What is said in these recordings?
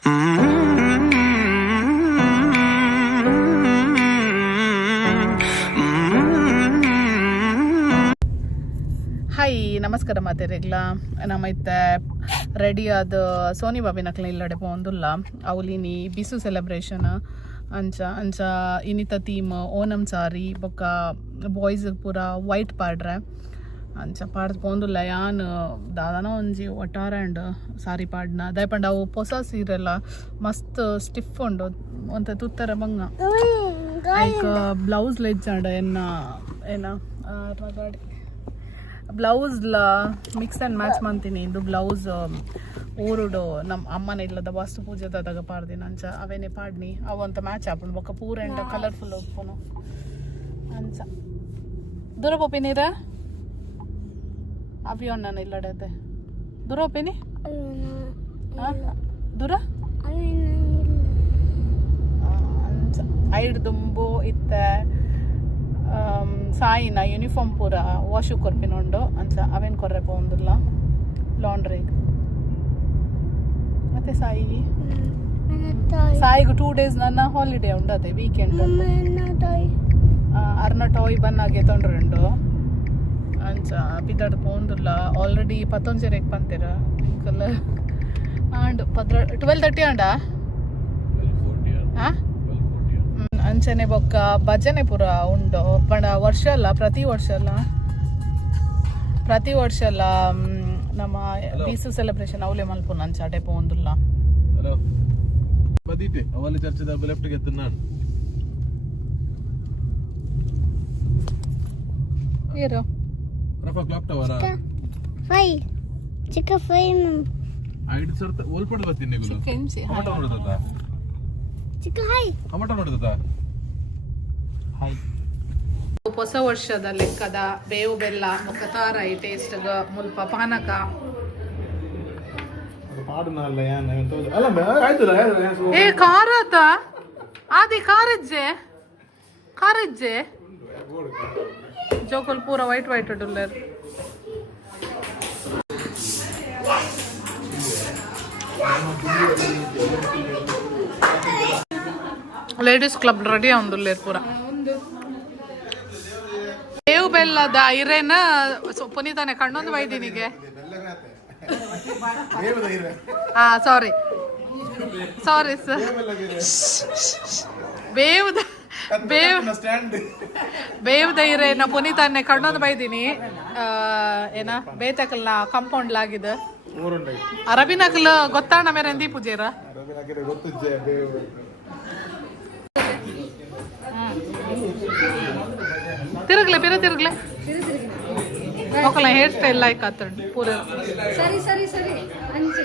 Hi ನಮಸ್ಕಾರ ಮಾತೆರೆಗ್ಲ ನಮ್ಮೈತೆ ready ಆದ Sony ಬಾಬಿನಕ್ಲ ಇಲ್ಲಡೆ ಪೋಂದುಲ್ಲ ಅವಲಿನಿ ಬಿಸು ಸೆಲೆಬ್ರೇಷನ್ ಅಂಚ ಅಂಚ ಇನಿತ ಥೀಮ್ ಓನಂ ಸಾರಿ, ಬೊಕ್ಕ ಬಾಯ್ಸ್ ಪೂರ ವೈಟ್ ಪಾಡ್ರೆ. ಅಂಚ ಪಾಡ್ ಪೋಂದು ಲಯಾನ್, ದಾದಾನ ಒಂಜಿ ಒಟಾರ ಅಂಡ್ ಸಾರಿ ಪಾಡ್ನ. ದಯಪಂಡ ಅವು ಹೊಸ ಸೀರೆಲ್ಲ ಮಸ್ತ್ ಸ್ಟಿಫ್ ಉಂಡು. ಒಂತ ತುತ್ತರ ಮಂಗ ಲೈಕ್ ಬ್ಲೌಸ್ ಲೆಜ್ಜಾಂಡ ಎನ್ನ ಏನ ಬ್ಲೌಸ್ ಮಿಕ್ಸ್ ಅಂಡ್ ಮ್ಯಾಚ್ ಮಾಡ್ತೀನಿ ಇದು ಬ್ಲೌಸ್ ಊರುಡು ನಮ್ಮ ಅಮ್ಮನ ಇಲ್ಲದ ವಾಸ್ತು ಪೂಜೆದಾಗ ಪಾಡ್ದಿನ ಅಂಚ. ಅವೇನೆ ಪಾಡ್ನಿ. ಅವಂತ ಮ್ಯಾಚ್ ಹಾಕೊಂಡು ಬೊಕ್ಕ ಪೂರ ಅಂಡ್ ಕಲರ್ಫುಲ್ ಉಪ್ಪುನು. ಅಂಚ. ದೂರ ಪೋಪಿನೀರ ಅವಿಯೋನ್ ನಾನು ಇಲ್ಲಡದೆ. ದೂರ ಹೋಪಿನಿ ದೂರ? ಐಡ್ ದುಂಬು ಇತ್ತೆ. ಸಾಯಿನ ಯೂನಿಫಾರ್ಮ್ ಪೂರ ವಾಶು ಕೊರ್ಪಿನೊಂಡು ಅಂಚ ಅವೇನ್ ಕೊರ್ರೆ ಪೋಂದಿಲ್ಲ ಲಾಂಡ್ರಿ ಮತ್ತೆ ಸಾಯಿ? ಸಾಯಿಗೂ ಟೂ ಡೇಸ್ ನನ್ನ ಹಾಲಿಡೇ ಉಂಡತೆ ವೀಕೆಂಡ್ ಅರ್ನ ಟಾಯ್ ಬನ್ನಾಗೆ ತೊಂಡ್ರೆಂಡು ಅಂಚ ಪಿದಡ್ ಪೋಂದುಲ್ಲ ಆಲ್ರೆಡಿ ಪತ್ತೊಂಜೆರೆಗ್ ಪಂತೆರ ಅಂಕಲ್ ಆಂಡ್ ಪದ್ರ ಟ್ವೆಲ್ ತರ್ಟಿ ಆಂಡ? ಅಂಚನೆ ಬೊಕ್ಕ ಭಜನೆ ಪೂರ ಉಂಡು. ಪಂಡ ವರ್ಷ ಅಲ್ಲ ಪ್ರತಿ ವರ್ಷ ಅಲ್ಲ? ಪ್ರತಿ ವರ್ಷ ಅಲ್ಲ ನಮ್ಮ ಬೀಸು ಸೆಲೆಬ್ರೇಷನ್ ಅವಳೆ ಮಲ್ಪುನ ಅಂಚ ಅಡೆ ಪೋಂದುಲ್ಲ ಬದಿಟೆ ಅವಲೆ ಚರ್ಚದ ಲೆಫ್ಟ್ಗೆ ಎತ್ತು ನಾನು. ರಫಾ ಕ್ಲಾಕ್ ಫೈ ಚಿಕ್ಕ ಫೈ ಐದು ಸರ್ತ ಓಲ್ಪಡ ಬರ್ತೀನಿ ನೀವು ಚಿಕ್ಕ ಹೈ. ಹೈ. ಹೊಸ ವರ್ಷದ ಲೆಕ್ಕದ ಬೇವು ಬೆಲ್ಲ ಮುಖತಾರೈ ಗ ಮುಲ್ಪ ಪಾನಕ. ಏ ಖಾರ ಆದಿ ಖಾರಜ್ಜೆ? ಖಾರಜ್ಜೆ? ಜೋಕಲ್ ಪೂರ ವೈಟ್ ವೈಟ್ ಡುಲ್ಲರ್. ಲೇಡೀಸ್ ಕ್ಲಬ್ ರೆಡಿ ಆਉਂದುಲ್ಲೇರ್ ಪೂರ. ಬೇವು ಬೆಲ್ಲದ ಐರೇನ ಪುನೀತಾನೆ ಕಣ್ಣೊಂದು ವೈದಿನಿಗೆ ಹಾ ಸಾರಿ ಸಾರಿ ಸರ್ ಬೇವ್ದ ಬೇವ್ ಧೈರ್ಯ ಏನ ಪುನೀತಾನೆ ಕಣ್ಣೊಂದು ಬೈದಿನಿ. ಆ, ಏನ ಬೇತಕಲ್ನ ಕಂಪೌಂಡ್ ಲಾಗಿದ ಅರಬಿನಕಲ್ ಗೊತ್ತಾಣ ಮೇರೆ ದೀಪು ಪೂಜೆರ? ತಿರುಗ್ಲೆ ಬೇರೆ ತಿರುಗ್ಲೆ. ಒಕ್ಕಲ ಹೇರ್ ಸ್ಟೈಲ್ ಲೈಕ್ ಆತಂಡು ಪೂರ. ಸರಿ ಸರಿ ಸರಿ. ಅಂಚೆ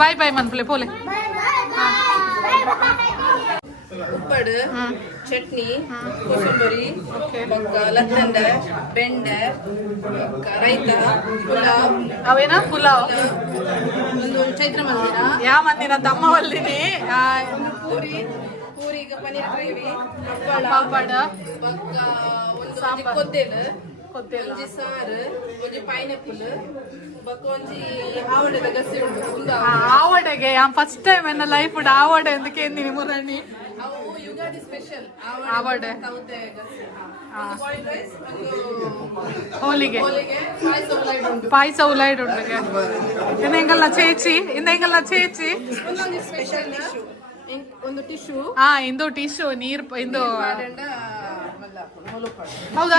ಬಾಯ್ ಬಾಯ್ ಮನ್ಪಲೆ ಪೋಲೆ. ಉಪ್ಪಡು ಚಟ್ನಿ ಕೋಸಂಬರಿ ಬೊಕ್ಕ ಲತ್ತಂಡ ಬೆಂಡೆ ರೈತ ಪುಲಾವ್. ಅವೇನ? ಪುಲಾವ್. ಒಂದು ಚೈತ್ರ ಮಂದಿರ ಯಾವ ಮಂದಿನ? ತಮ್ಮ ಒಲ್ಲಿನಿ ಪೂರಿ ಪೂರಿಗೆ ಪನ್ನೀರ್ ಗ್ರೇವಿ ಹಪ್ಪಳ ಪಾಪಡ ಬೊಕ್ಕ ಒಂದು ಕೊದ್ದೆಲು. ಒಂಜಿ ಸಾರು ಒಂಜಿ ಪೈನಾಪಲ್ ಬೊಕ್ಕ ಒಂಜಿ ಆವಡದ ಗಸಿ ಉಂಟು ಒಂದು ಆವಡೆಗೆ ಫಸ್ಟ್ ಟೈಮ್ ಎನ್ನ ಲೈಫ್ ಆವಡೆ ಅಂತ ಕೇಂದಿನಿ ಮುರಣಿ ಅವು ಯುಗಾದಿ ಸ್ಪೆಷಲ್ ಆವಡೆ. ತೌತೆ ಗಸಿ ಒಂದು ಬಾಯ್ಲ್ಡ್ ರೈಸ್ ಹೋಲಿಗೆ ಪಾಯಸ ಉಲೈಡ್ ಉಂಡು ಇನ್ನ ಹೆಂಗಲ್ಲ ಚೇಚಿ ಇನ್ನ ಹೆಂಗಲ್ಲ ಚೇಚಿ? ಒಂದೊಂದು ಸ್ಪೆಷಲ್ ಒಂದು ಟಿಶ್ಯೂ ಹಾ ಇಂದು ಟಿಶ್ಯೂ ನೀರ್ ಇಂದು ಹೌದಾ?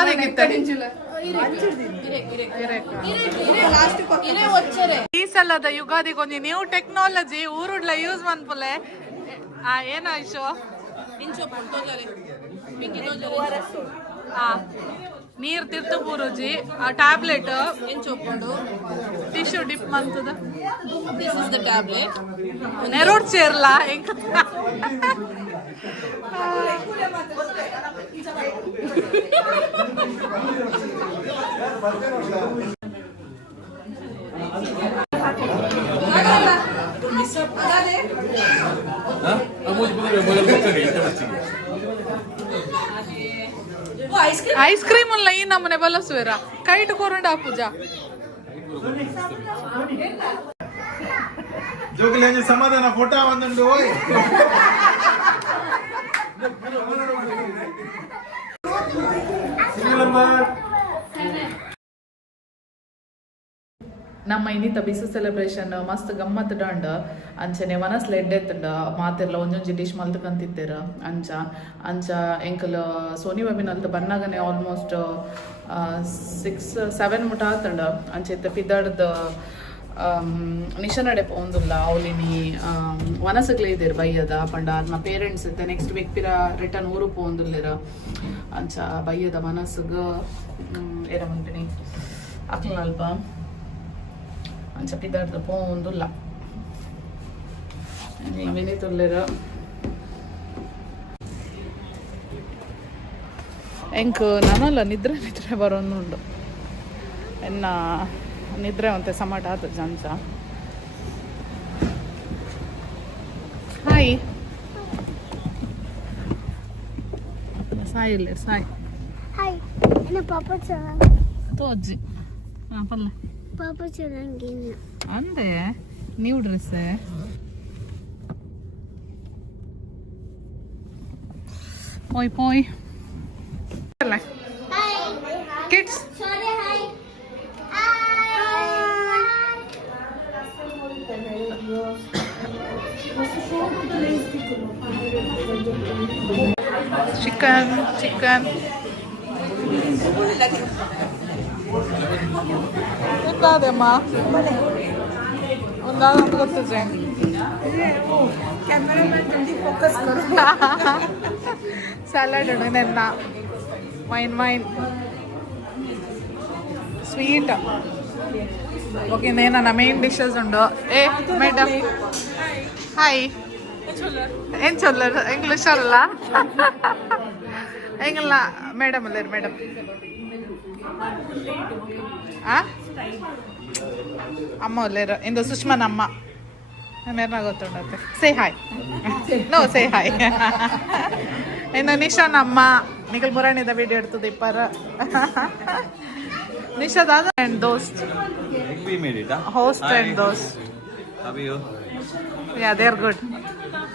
ಈ ಸಲದ ಯುಗಾದಿ ಒಂದು ನ್ಯೂ ಟೆಕ್ನಾಲಜಿ ಊರುಡ್ಲ ಯೂಸ್ ಮನ್ಪುಲೆ ಆ ಏನ ಇಶು ನೀರ್ ತಿರ್ತು ಪೂರುಜಿ. ಆ ಟ್ಯಾಬ್ಲೆಟ್ ಟಿಶ್ಯೂ ಡಿಪ್ ಮಂತದ ದಿಸ್ ಇಸ್ ದ ಟ್ಯಾಬ್ಲೆಟ್ ನೆರೋಡ್ ಚೇರ್ಲ ಹೆಂಗ್ ಐಸ್ ಕ್ರೀಮ್ ಐಸ್ ಕ್ರೀಮ್ ಉಲ್ಲ ಈ ನಮ್ಮನೆ ಬಲಸುವೆರ ಕೈಟ್ ಕೊರಂಡ ಪೂಜಾ ಜೋಕುಲಿ ಸಮಾಧಾನ ಫೋಟೋ ಒಂದುಂಡು ನಮ್ಮ ಇನ್ನಿತ ಬಿಸು ಸೆಲೆಬ್ರೇಷನ್ ಮಸ್ತ್ ಗಮ್ಮತ್ ಡಾಂಡ್. ಅಂಚನೆ ಮನಸ್ ಎತ್ತಂಡ ಮಾತಿರ್ಲ ಒಂಜೊಂಜಿ ಡಿಶ್ ಮಲ್ತಕಂತಿತ್ತೆರ, ಅಂಚ. ಅಂಚ ಎಂಕಲ್ ಸೋನಿ ಬಾಬಿನಲ್ತ ಬನ್ನಾಗನೆ ಆಲ್ಮೋಸ್ಟ್ ಸಿಕ್ಸ್ ಸೆವೆನ್ ಮುಟ ಆತಂಡ. ಅಂಚೆತ್ತ ಪಿದಾಡ್ದ ನಿಶನಡೆ ಪೋಂದುಲ್ಲ, ಅವಲಿನಿ ವನಸಗ್ಲೇ ಇದ್ದೀರಿ ಬೈಯದ ಪಂಡ ನಮ್ಮ ಪೇರೆಂಟ್ಸ್ ಇದ್ದ ನೆಕ್ಸ್ಟ್ ವೀಕ್ ಪಿರ ರಿಟರ್ನ್ ಊರು ಪೋಂದುಲ್ಲಿರ. ಅಂಚ ಬೈಯದ ಮನಸ್ಸುಗ ಏರ ಮುಂಟಿನಿ ಅಕ್ಲಲ್ಪ ಅಂಚ ಪಿದಾರ್ದ ಪೋಂದುಲ್ಲ. ವಿನಿತುಲ್ಲಿರ ಎಂಕ್ ನನಲ್ಲ ನಿದ್ರೆ ನಿದ್ರೆ ಬರೋನುಂಡು ಎನ್ನ ನಿದ್ರೆ ಅಂತೆ ಸಮಾಟ ಆತ ಜಂಚ ಹಾಯ್. ಸಾಯಿ ಇಲ್ಲ ಸಾಯಿ. ಹಾಯ್ ನನ್ನ ಪಾಪ ಚೆನ್ನಾಗಿ ತೋಜ್ಜಿ ಹಾಂ ಪಲ್ಲ. ಪಾಪ ಚೆನ್ನಾಗಿಲ್ಲ ಅಂದೆ ನೀವು ಡ್ರೆಸ್ ಪೋಯ್ ಪೋಯ್. ಅಲ್ಲ ಕಿಡ್ಸ್ ചിക്കൻ ചിക്കൻ. എന്താതെ അമ്മ? ഒന്നാ നമുക്ക് ഒത്തിച്ചേ സലാഡ് ഉണ്ട് ഇതെണ്ണ വൈൻ വൈൻ സ്വീറ്റ് ഓക്കെ ഇന്ന് മെയിൻ ഡിഷസ് ഉണ്ടോ? ഏ മേഡം ഹായ് ಏನ್ ಚೊಲ್ಲರ್ ಇಂಗ್ಲಿಷ್ ಅಲ್ಲ ಹೆಂಗಲ್ಲ ಮೇಡಮ್ ಅಲ್ಲ ಮೇಡಮ್ ಆ ಅಮ್ಮ ಒಲ್ಲೇರು ಇಂದು ಸುಷ್ಮನ್ ಅಮ್ಮ ನೆರ್ನ ಗೊತ್ತುಂಡತ್ತೆ say hi no say hi ಇನ್ನು ನಿಶಾನ್ ಅಮ್ಮ ನಿಖಲ್ ಮುರಾಣಿದ ವಿಡಿಯೋ ಇಡ್ತದೆ ಇಪ್ಪರ ನಿಶಾದ್ ಅಂಡ್ ದೋಸ್ತ್ We made it, huh? Host Hi. And ದೋಸ್ತ್ How are you? Yeah they are good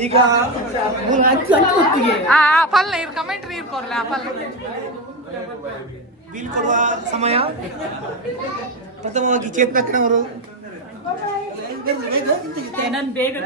ಈಗ ಆ ಪಲ್ಲ ಇರ್ ಕಮೆಂಟ್ರಿ ಇರ್ಕೋರ್ಲ ಆ ಪಲ್ಲ ಬೀಳ್ಕೊಡುವ ಸಮಯ ಪ್ರಥಮವಾಗಿ ಚೇತನಕ್ಕನವರು ನಾನು ಬೇಗ